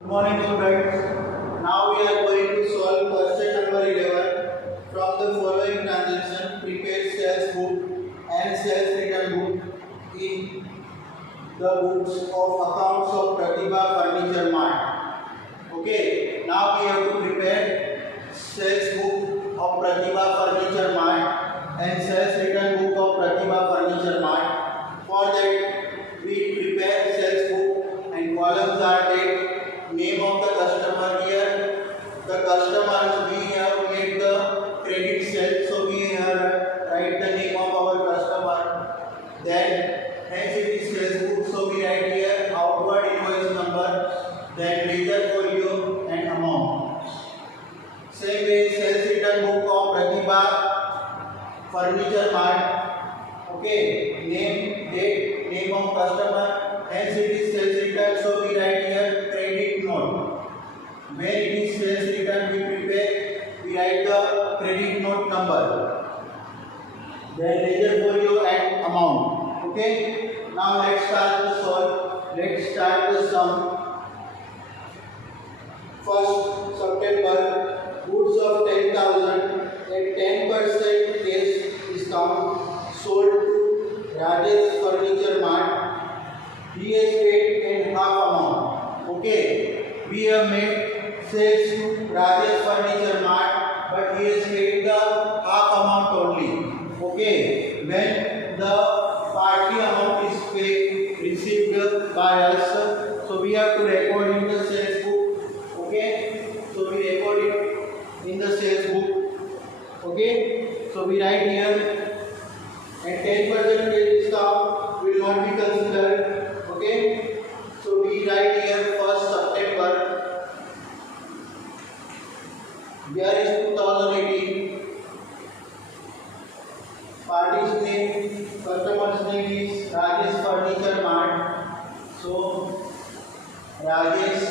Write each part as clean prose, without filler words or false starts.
Good morning students. Now we are going to solve question number 11 from the following transaction: prepaid sales book and sales return book in the books of accounts of Pratibha Furniture Mart. Okay, now we have to prepare sales book of Pratibha Furniture Mart and sales return book of Pratibha Furniture Mart. For that we prepare sales book and columns are date, name of the customer. Here the customers we have made the credit sale, so we have write the name of our customer. Then hence it is sales book, so we write here outward invoice number, then ledger folio and amount. Same way sales return book of Pratibha Furniture Mart. Okay, name, date, name of customer, hence it is sales return, so we write here credit note. When it is sales return we prepare, we write the credit note number, then ledger folio and amount. Okay, now let's start to solve. Let's start the sum. First September, goods of 10,000 at 10% cash discount sold to Rajesh Furniture Mart. He has paid in half amount. Okay, we have made sales to Rajesh Furniture Mart, but he has paid the half amount only. Okay, when the party amount is paid received by us, so we have to record in the sales book. Okay, so we record it in the sales book. Okay, so we write here, and 10% discount will not be considered. Okay, so we write here 1st September. Here is 2018. Party's name, customer's name is Rajesh Furniture Mart. So Rajesh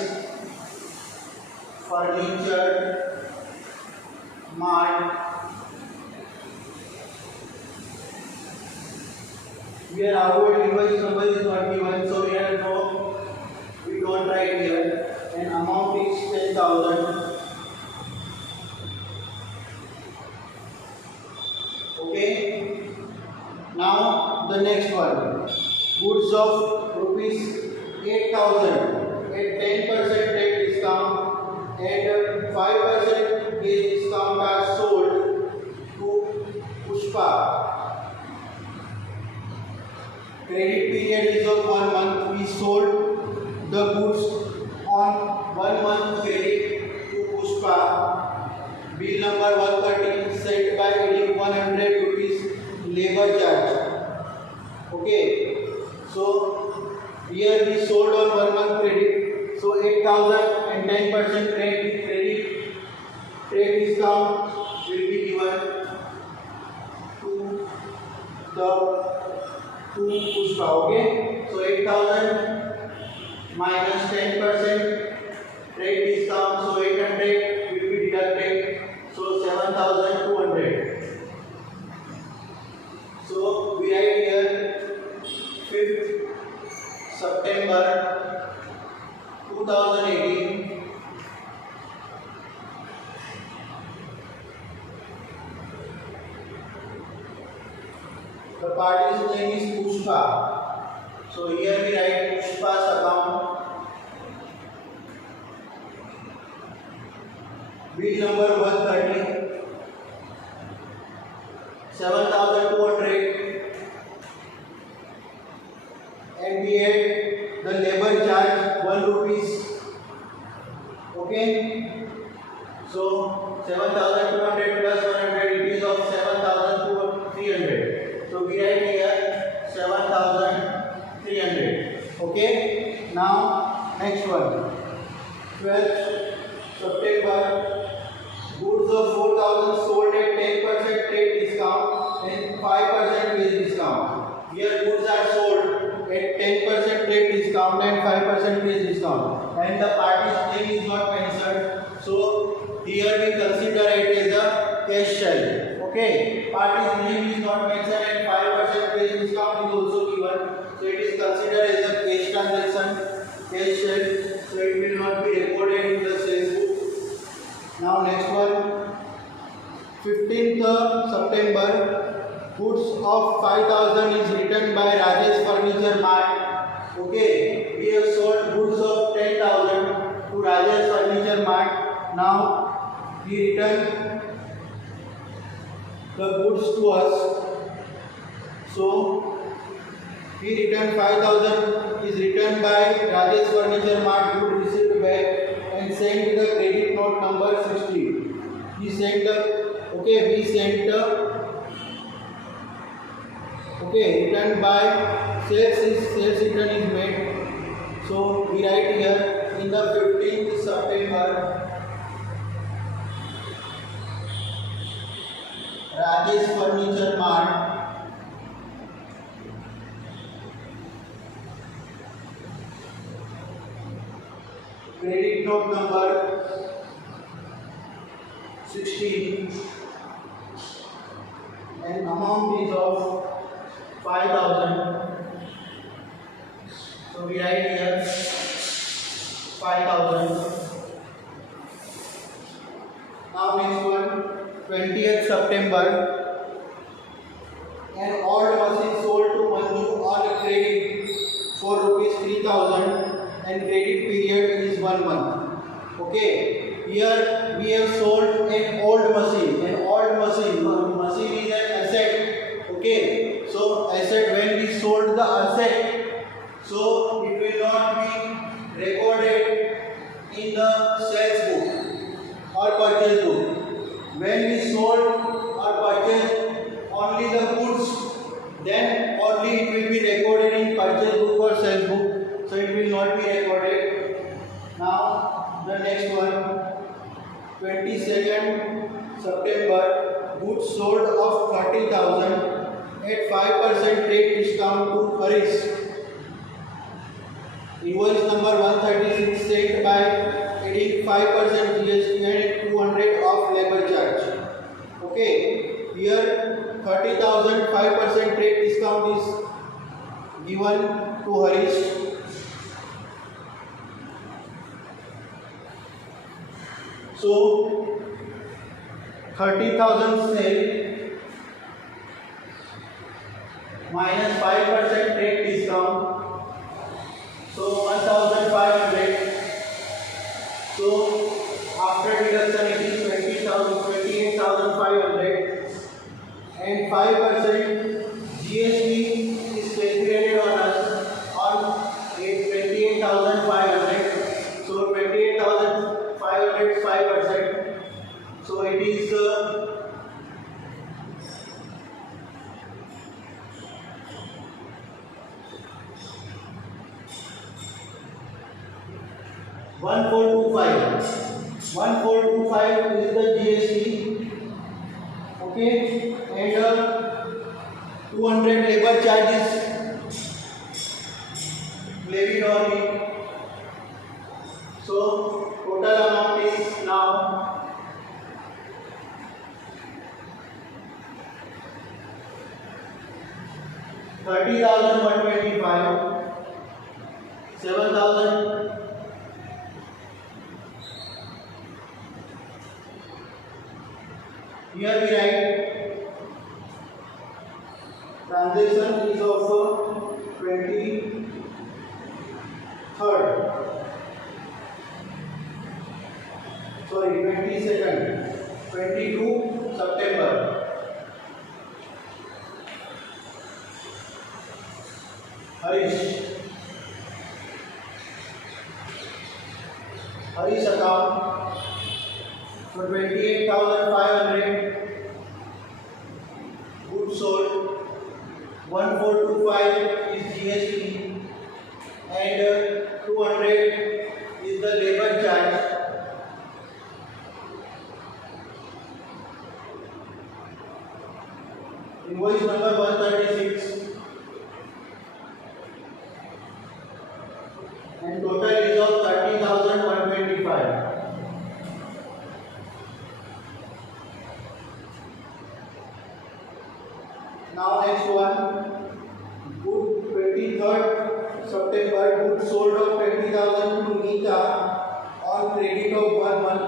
Furniture Mart. Here our invoice number is not given, so we don't write here. And amount is 10,000. Okay. Now the next one. Goods of rupees 8,000 at 10% rate discount and 5% discount are sold to Pushpa. Credit period is of 1 month. We sold the goods on 1 month credit to Pushpa. Bill number 130 set by adding 100 rupees labor charge. Okay, so here we sold on 1 month credit. So 8,000 and 10% credit trade discount will be given to the Pushpa. Okay, so 8,000 minus 10% trade discount, so 800 will be deducted, so 7,200. So we write here 5th September 2018. The party's name is Pushpa. So here we write Pushpa's account. Bill number 130, 7,200, and we add the labor charge 1 rupees. Okay, so 7,200 plus 100, it is of 7,300. So we write here 7,300. Okay, now next one. 12th September. Goods of 4,000 sold at 10% trade discount and 5% wage discount. Here goods are sold at 10% trade discount and 5% wage discount, and the party's name is not mentioned. So here we consider it as a cash sale. Okay, party's name is not mentioned and 5% wage discount is also given. So it is considered as a cash transaction, cash sale. So it will not be September, goods of 5,000 is returned by Rajesh Furniture Mart. Okay, we have sold goods of 10,000 to Rajesh Furniture Mart. Now we return the goods to us. So we return 5,000 is returned by Rajesh Furniture Mart, good received back and sent the credit note number 60. We sent the returned by sales return is made. So we write here in the 15th September Rajesh Furniture Mart credit note number 16 and amount is of 5,000. So we write here 5,000. Now next one, 20th September, an old machine sold to Manju on credit for rupees 3,000 and credit period is 1 month. Okay, here we have sold an old machine. Machine is an asset. Okay, so asset, when we sold the asset, so it will not be recorded in the sales book or purchase book. When we sold or purchased only the goods, then only it will be recorded in purchase book or sales book. So it will not be recorded. Now the next one, 22nd September, goods sold of 30,000 at 5% trade discount to Harish. Invoice number 136 sent by adding 5% GST and 200 of labor charge. Okay, here 30,000 5% trade discount is given to Harish. So 30,000 sale minus 5% trade discount, so 1,500. So after deduction it is 28,500 and 5% GST is calculated on us on 28,500. So 28,500 5%. So it is 1425. 1425 is the GST. Okay, and 200 labor charges levied on it. So total amount is now 30,125, 7,000. Here we write transaction is of 22 September. Harish account for 28,500. Goods sold 1425 is GST and 200 is the labor charge. Invoice number 136 and total is of 30,125. Now next one, good 23rd September, goods sold of 20,000 to Nita on credit of 1 month.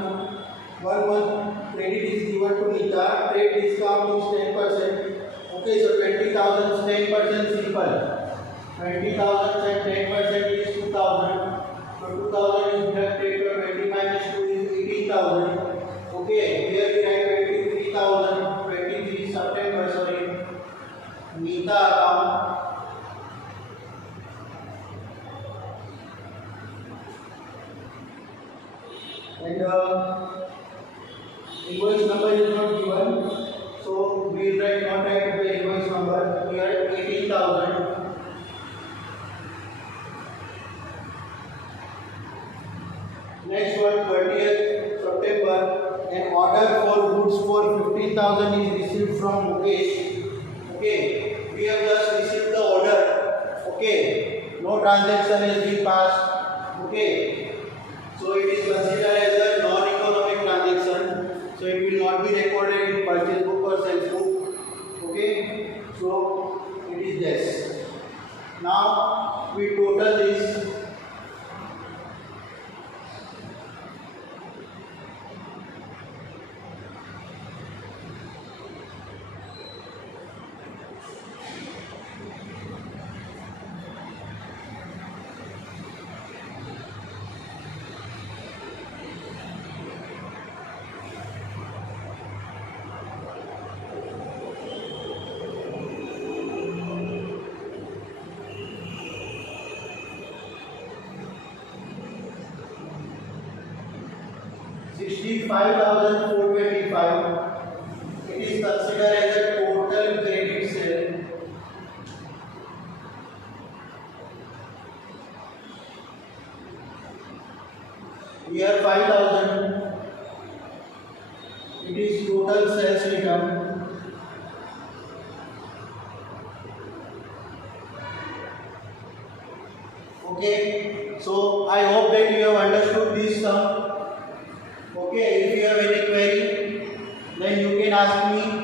1 month credit is given to Nita. the trade discount is 10%. Okay, so 20,000 is 10% simple. 20,000 and 10% is 2,000. So 2,000 is deducted. So 20 minus 2 is 18,000. Okay, here we write 23,000. 23 September, sorry. Nita account. And invoice number is not given, so we write not write the invoice number. Here 18,000. Next one, 30th September, an order for goods for 15,000 is received from Mukesh. Okay, we have just received the order. Okay, no transaction has been passed. Okay, so it is considered as a non-economic transaction. So it will not be recorded in purchase book or sales book. Okay, so it is this. Now we total this. $65,425. It is considered as a total credit sale. Here 5,000. It is total sales return. Okay, so I hope that you have understood this sum. Okay, if you have any query, then you can ask me.